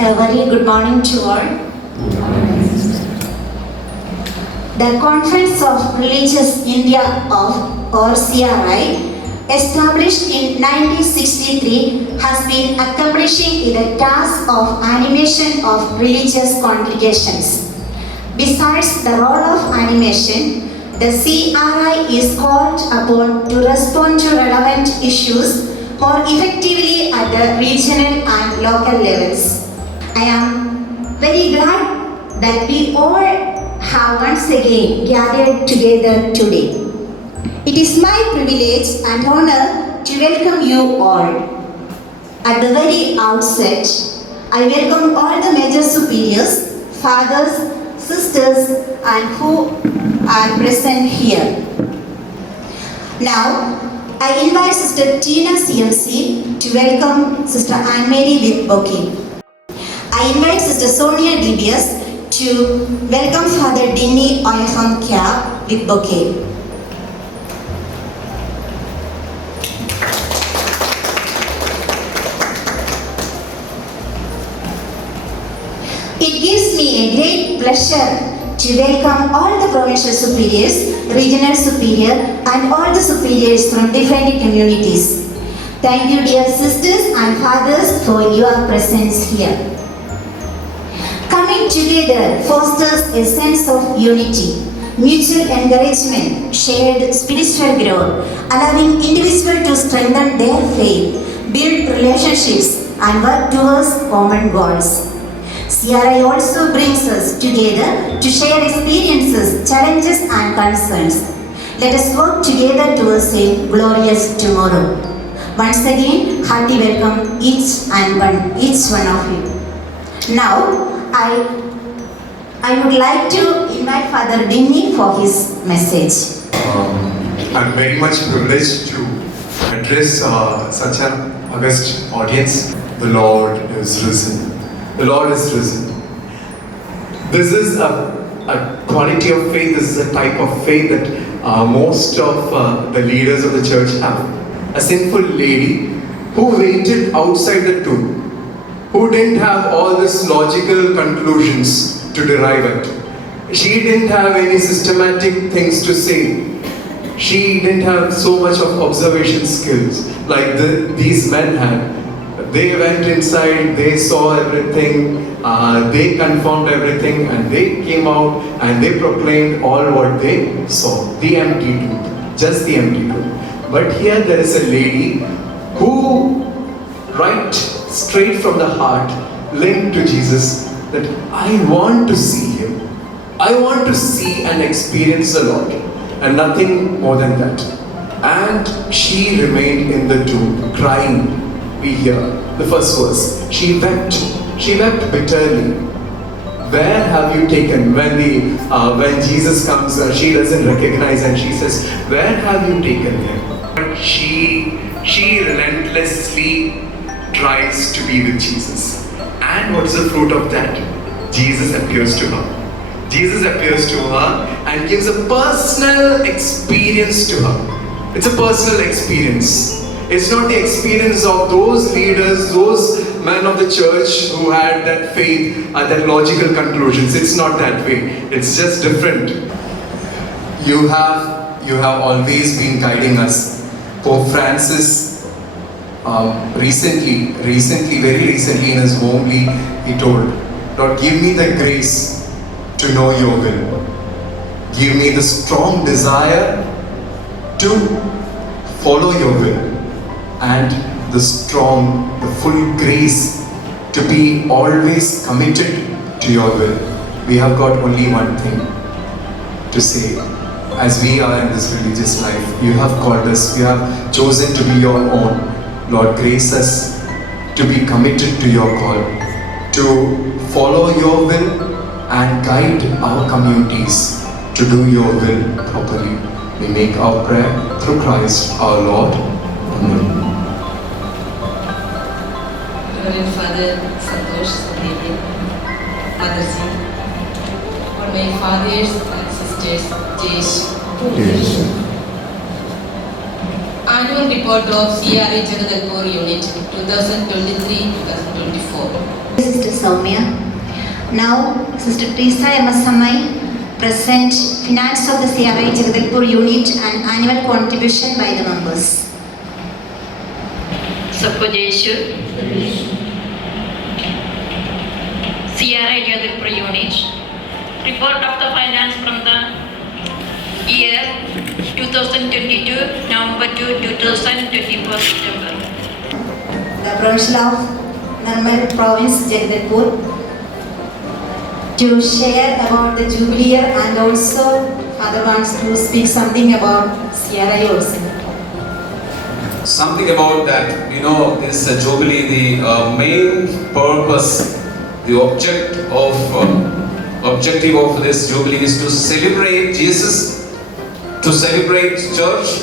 A very good morning to all. The Conference of Religious India or CRI, established in 1963, has been accomplishing the task of animation of religious congregations. Besides the role of animation, the CRI is called upon to respond to relevant issues more effectively at the regional and local levels. I am very glad that we all have once again gathered together today. It is my privilege and honor to welcome you all. At the very outset, I welcome all the major superiors, fathers, sisters, and who are present here. Now, I invite Sister Tina CMC to welcome Sister Anne-Marie with bouquet. I invite Sister Sonia DBS to welcome Father Dinny Oyafam Kya with bouquet. It gives me a great pleasure to welcome all the provincial superiors, regional superior, and all the superiors from different communities. Thank you, dear sisters and fathers, for your presence here. Coming together fosters a sense of unity, mutual encouragement, shared spiritual growth, allowing individuals to strengthen their faith, build relationships, and work towards common goals. CRI also brings us together to share experiences, challenges, and concerns. Let us work together towards a glorious tomorrow. Once again, hearty welcome each one of you. Now, I would like to invite Father Dinny for his message. I'm very much privileged to address such an august audience. The Lord is risen. The Lord is risen. This is a quality of faith, this is a type of faith that most of the leaders of the church have. A sinful lady who waited outside the tomb, who didn't have all these logical conclusions to derive it. She didn't have any systematic things to say. She didn't have so much of observation skills like these men had. They went inside, they saw everything, they confirmed everything, and they came out and they proclaimed all what they saw. The empty tomb, just the empty tomb. But here there is a lady who, right straight from the heart, linked to Jesus that I want to see Him. I want to see and experience the Lord, and nothing more than that. And she remained in the tomb, crying. We hear the first verse. She wept bitterly. Where have you taken? When Jesus comes, she doesn't recognize and she says, where have you taken him? But she relentlessly tries to be with Jesus. And what is the fruit of that? Jesus appears to her. Jesus appears to her and gives a personal experience to her. It's a personal experience. It's not the experience of those leaders, those men of the church who had that faith, that logical conclusions. It's not that way. It's just different. You have always been guiding us. Pope Francis, very recently in his homily, he told, Lord, give me the grace to know your will. Give me the strong desire to follow your will. And the full grace to be always committed to your will. We have got only one thing to say. As we are in this religious life, you have called us, you have chosen to be your own. Lord, grace us to be committed to your call, to follow your will and guide our communities to do your will properly. We make our prayer through Christ our Lord. Amen. Reverend Father Santosh Sandevi, Motherji, for my fathers and sisters, Jesh. Annual report of CRI Jagadalpur Unit 2023-2024. Sister Soumya. Now, Sister Teresa Emasamai present finance of the CRI Jagadalpur unit and annual contribution by the members. सबको जय ईश्वर। CRI Jagadalpur unit. Report of the finance from the year 2022 November to 2024 September. The Provincial of Nirmal Province Jagadalpur to share about the Jubilee year and also Father wants to speak something about CRI also. Something about that, this Jubilee, the main purpose, the objective of this Jubilee is to celebrate Jesus, to celebrate church,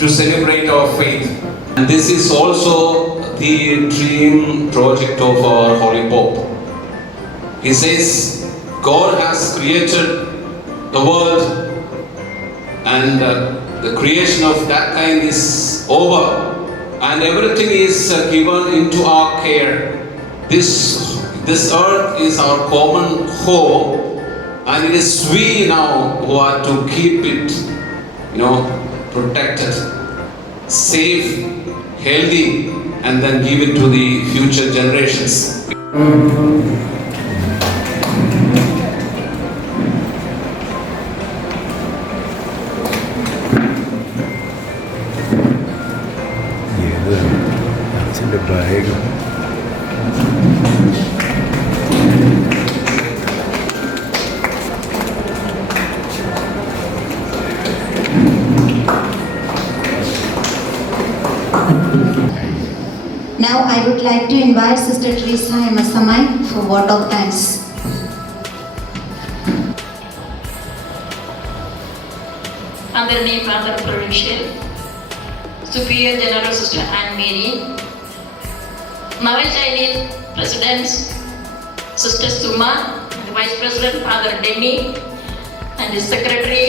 to celebrate our faith. And this is also the dream project of our Holy Pope. He says, God has created the world and the creation of that kind is over and everything is given into our care. This earth is our common home and it is we now who are to keep it, protected, safe, healthy, and then give it to the future generations. അച്ഛൻ്റെ bag Now I would like to invite Sister Teresa Emasamai for vote of thanks. Underneath Father Provincial, Superior General Sister Anne Mary, Naval Chinese Presidents, Sister Suma, the Vice President Father Denny, and the Secretary,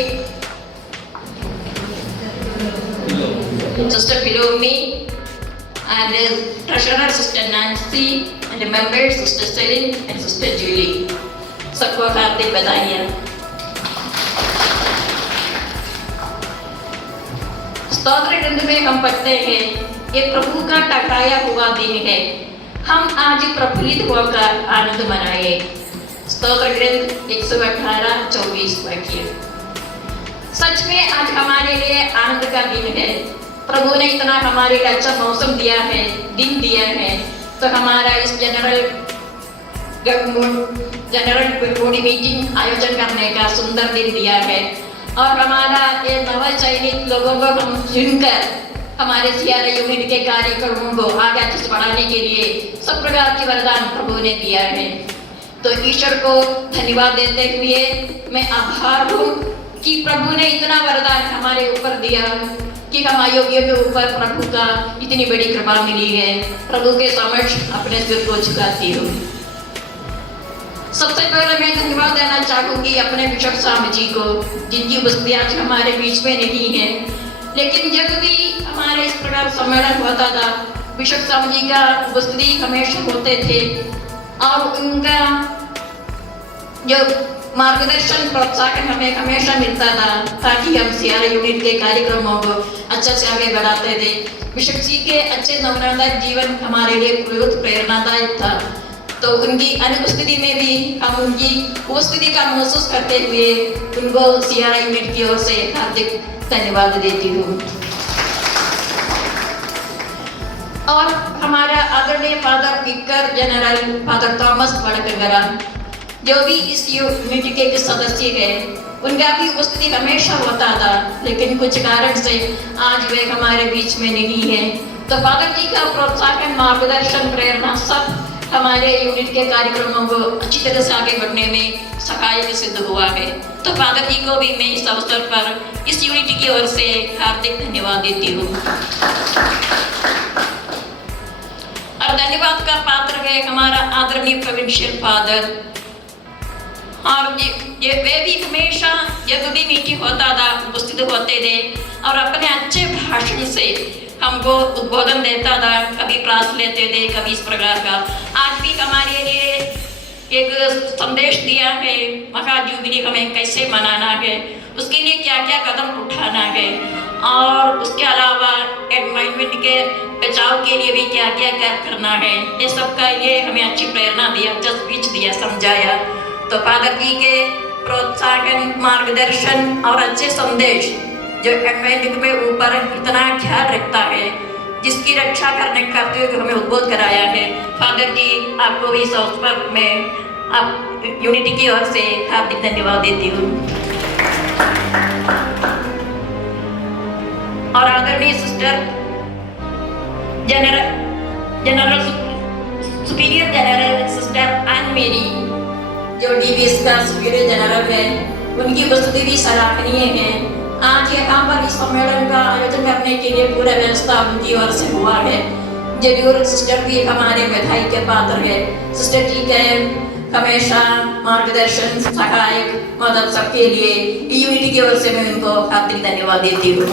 Sister Pilomi, and the Treasurer Sister Nancy, and the members Sister Celine and Sister Julie. सबको हार्दिक बधाइयाँ। स्तोत्र ग्रंथ में हम पढ़ते हैं, ये प्रभु का टकराया हुआ दिन है, हम आज प्रफुल्लित होकर आनंद मनाएं। स्तोत्र ग्रंथ 118:24 वाक्य। सच में आज हमारे लिए आनंद का दिन है। प्रभु ने इतना हमारे लिए अच्छा मौसम दिया है, दिन दिया है, तो हमारा इस जनरल बॉडी मीटिंग आयोजन करने का सुंदर दिन दिया है और हमारा ये नवल चयनित लोगों को हम चुनकर हमारे CRI यूनिट के कार्यक्रमों को आगे अच्छे से बढ़ाने के लिए सब प्रकार की वरदान प्रभु ने दिया है। तो ईश्वर को धन्यवाद देते हुए मैं आभार हूँ कि प्रभु ने इतना वरदान हमारे ऊपर दिया कि हम अयोग्यों के ऊपर प्रभु का इतनी बड़ी कृपा मिली है। प्रभु के समक्ष अपने सिर को झुकाती हूँ। सबसे पहले मैं धन्यवाद देना चाहूँगी अपने बिशप स्वामी जी को, जिनकी उपस्थिति आज हमारे बीच में नहीं है, लेकिन जब भी हमारे इस प्रकार सम्मेलन होता था बिशप स्वामी जी का उपस्थिति हमेशा होते थे और उनका जो मार्गदर्शन प्रोत्साहन हमें हमेशा मिलता था ताकि हम CRI यूनिट के कार्यक्रमों को अच्छे से आगे बढ़ाते थे। बिशप जी के अच्छे नवनादायक जीवन हमारे लिए बहुत प्रेरणादायक था, तो उनकी अनुपस्थिति में भी हम उनकी उपस्थिति का महसूस करते हुए उनको CRI यूनिट की ओर से हार्दिक धन्यवाद देती हूँ। और हमारा आदरणीय father speaker general father Thomas Vadakara जो भी इस यूनिट के सदस्य हैं, उनका भी उपस्थिति हमेशा होता था, लेकिन कुछ कारण से आज वे हमारे बीच में नहीं है। तो फादर जी का प्रोत्साहन, मार्गदर्शन, प्रेरणा सब हमारे यूनिट के कार्यक्रमों को अच्छी तरह से आगे बढ़ने में सहायक सिद्ध हुआ है। तो फादर जी को भी मैं इस अवसर पर इस यूनिट की ओर से हार्दिक धन्यवाद देती हूँ। और धन्यवाद का पात्र है हमारा आदरणीय प्रोविंशियल फादर, और ये वे भी हमेशा जब भी मीटिंग होता था उपस्थित होते थे और अपने अच्छे भाषण से हमको उद्बोधन देता था, कभी प्रास लेते थे, कभी इस प्रकार का। आज भी हमारे लिए एक संदेश दिया है, महा जुबली हमें कैसे मनाना है, उसके लिए क्या क्या कदम उठाना है, और उसके अलावा एनवायरनमेंट के बचाव के लिए भी क्या क्या करना है, ये सब का ये हमें अच्छी प्रेरणा दिया, स्पीच दिया, समझाया। तो फादर जी के प्रोत्साहन, मार्गदर्शन और अच्छे संदेश जो एनवायरनमेंट में ऊपर इतना ख्याल रखता है, जिसकी रक्षा करने करते हुए हमें उद्बोध कराया है। फादर जी, आपको भी इस अवसर में आप यूनिटी की ओर से हार्दिक धन्यवाद देती हूँ। और आदरणीय sister general superior general sister Ann Mary, जो डीबीएस का सुपीरियर जनरल है, उनकी उपस्थिति भी सराहनीय है। आज यहाँ पर इस सम्मेलन का आयोजन करने के लिए पूरा व्यवस्था उनकी ओर से हुआ है। जरूर सिस्टर भी हमारे बधाई के पात्र है। सिस्टर जी के हमेशा मार्गदर्शन, सहायक, मदद सबके लिए यूनिटी की ओर से मैं उनको हार्दिक धन्यवाद देती हूँ।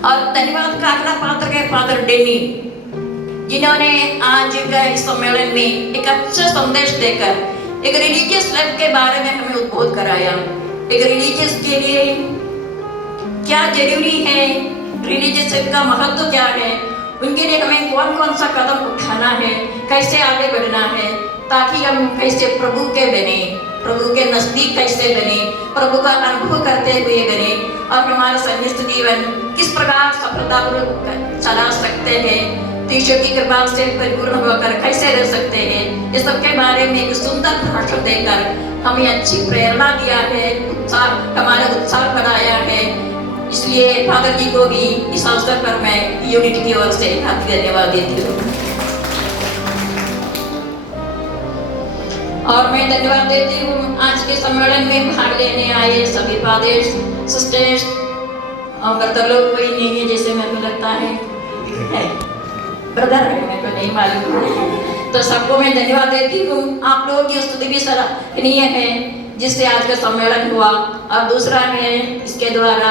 और धन्यवाद का अगला पात्र है फादर डेनी, जिन्होंने आज का इस सम्मेलन में एक अच्छा संदेश देकर एक रिलीजियस लाइफ के बारे में हमें उद्बोध कराया। एक रिलीजियस के लिए क्या जरूरी है, रिलीजियस का महत्व क्या है, उनके लिए हमें कौन कौन सा कदम उठाना है, कैसे आगे बढ़ना है, ताकि हम कैसे प्रभु के बने, प्रभु के नजदीक कैसे बने, प्रभु का अनुभव करते हुए बने, और हमारा संयुक्त जीवन किस प्रकार सफलतापूर्वक चला सकते हैं, ईश्वर की कृपा से परिपूर्ण होकर कैसे रह सकते हैं, इस सब के बारे में एक सुंदर भाषण देकर हमें अच्छी प्रेरणा दिया है, हमारा उत्साह बढ़ाया है। इसलिए फादर जी को भी इस अवसर पर मैं यूनिटी की ओर से हार्दिक धन्यवाद देती हूँ। और मैं धन्यवाद देती हूँ आज के सम्मेलन में भाग लेने आए सभी फादर्स, सिस्टर्स, और ब्रदर लोग कोई नहीं है जैसे मेरे को लगता है ब्रदर है, मेरे को नहीं मालूम, तो सबको मैं धन्यवाद देती हूँ। आप लोगों की स्तुति भी सराहनीय है जिससे आज का सम्मेलन हुआ, और दूसरा है इसके द्वारा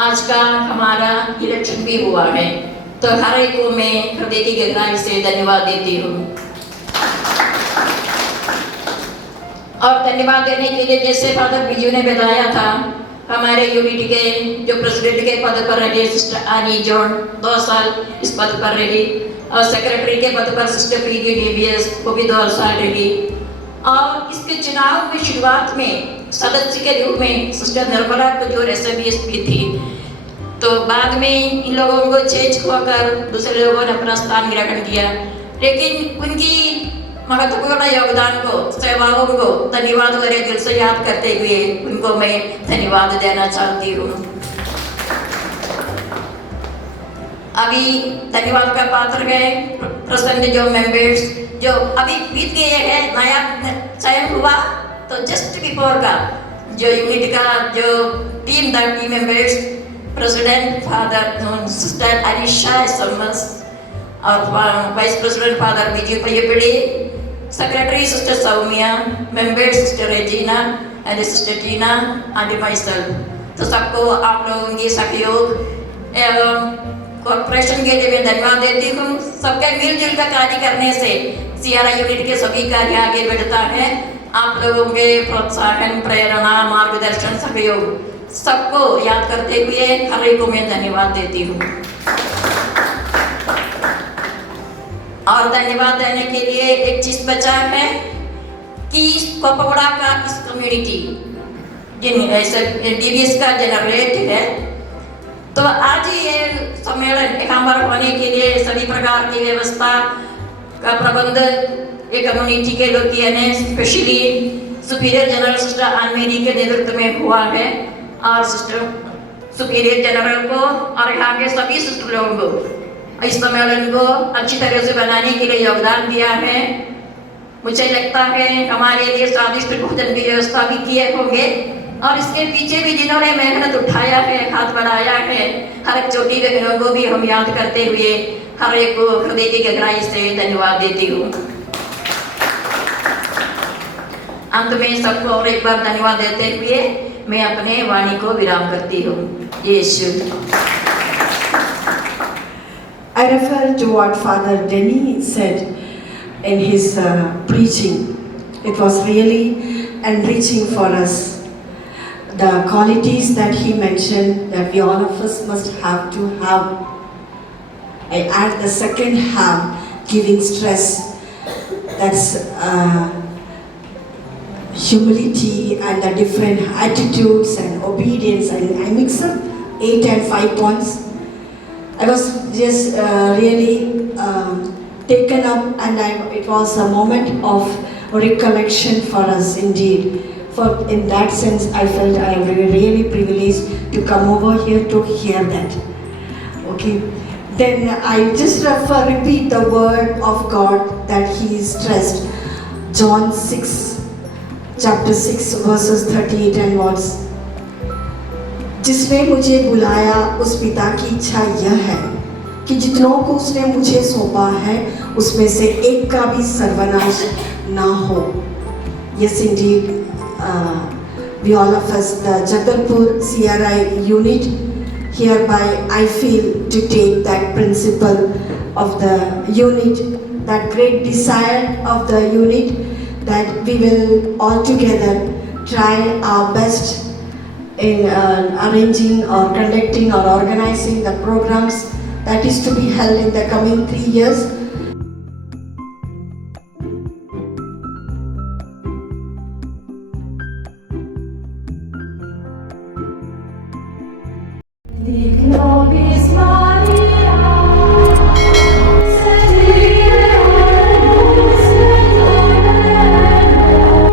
आज का हमारा इलेक्शन भी हुआ है। तो हर एक को मैं हृदय की गहराई से धन्यवाद देती हूँ। और धन्यवाद देने के लिए जैसे फादर बिजू ने बताया था, हमारे यूनिटी के जो प्रेसिडेंट के पद पर रहे सिस्टर आनी जॉन 2 साल इस पद पर रही, और सेक्रेटरी के पद पर सिस्टर पीडी डीबीएस वो भी 2 साल रही। और इसके चुनाव में शुरुआत में सदस्य के रूप में सिस्टर निर्मला कुजूर SBSP थी, तो बाद में इन लोगों को चेंज होकर दूसरे लोगों ने अपना स्थान ग्रहण किया, लेकिन उनकी महत्वपूर्ण योगदान को, सेवाओं को धन्यवाद भरे दिल से याद करते हुए उनको मैं धन्यवाद देना चाहती हूँ। अभी धन्यवाद का पात्र है प्रसन्न जो मेंबर्स जो अभी बीत गए हैं, नया चयन हुआ, तो जस्ट बिफोर का जो यूनिट का जो team members, president father sister Anisha SMS, और vice president father Vijay Payapadi, secretary sister Soumya, member sister Regina and sister Tina and myself. तो सबको आप लोगों की सहयोग एवं कॉर्पोरेशन के लिए मैं धन्यवाद देती हूँ। सबके मिलजुल कर कार्य करने से सियारा यूनिट के सभी कार्य आगे बढ़ता है। आप लोगों के प्रोत्साहन, प्रेरणा, मार्गदर्शन, सहयोग सबको याद करते हुए हर एक को मैं धन्यवाद देती हूँ। और धन्यवाद देने के लिए एक चीज बचा है कि कोपगुड़ा का इस कम्युनिटी जिन ऐसे डीबीएस का जनरेट है, तो आज ये सम्मेलन एकांबर होने के लिए सभी प्रकार की व्यवस्था का प्रबंध एक कम्युनिटी के लोग किए हैं, स्पेशली सुपीरियर जनरल सिस्टर आनमेरी के नेतृत्व में हुआ है, और सिस्टर सुपीरियर जनरल को और यहाँ के सभी सिस्टर लोगों को इस सम्मेलन को अच्छी तरह से बनाने के लिए योगदान दिया है। मुझे लगता है हमारे लिए स्वादिष्ट भोजन की व्यवस्था भी किए होंगे, और इसके पीछे भी जिन्होंने मेहनत उठाया है, हाथ बढ़ाया है, हर एक छोटी बहनों को भी हम याद करते हुए हर एक को हृदय की गहराई से धन्यवाद देती हूँ। अंत में सबको और एक बार धन्यवाद देते हुए मैं अपने वाणी को विराम करती हूँ। यीशु। I refer to what Father Denny said in his preaching. It was really enriching for us. The qualities that he mentioned that we all of us must have to have. I add the second half, giving stress. That's humility and the different attitudes and obedience. And I mix up 8 and 5 points. I was just really taken up, and it was a moment of recollection for us indeed. For in that sense, I felt I am really privileged to come over here to hear that. Okay, then I just repeat the word of God that He stressed. John 6, chapter 6, verses 38 and onwards. जिसने मुझे बुलाया उस पिता की इच्छा यह है कि जितनों को उसने मुझे सौंपा है उसमें से एक का भी सर्वनाश ना हो. Yes, indeed, we all of us, the Jagdalpur CRI unit, hereby I feel to take that principle of the unit, that great desire of the unit, that we will all together try our best in arranging or conducting or organizing the programs that is to be held in the coming 3 years. The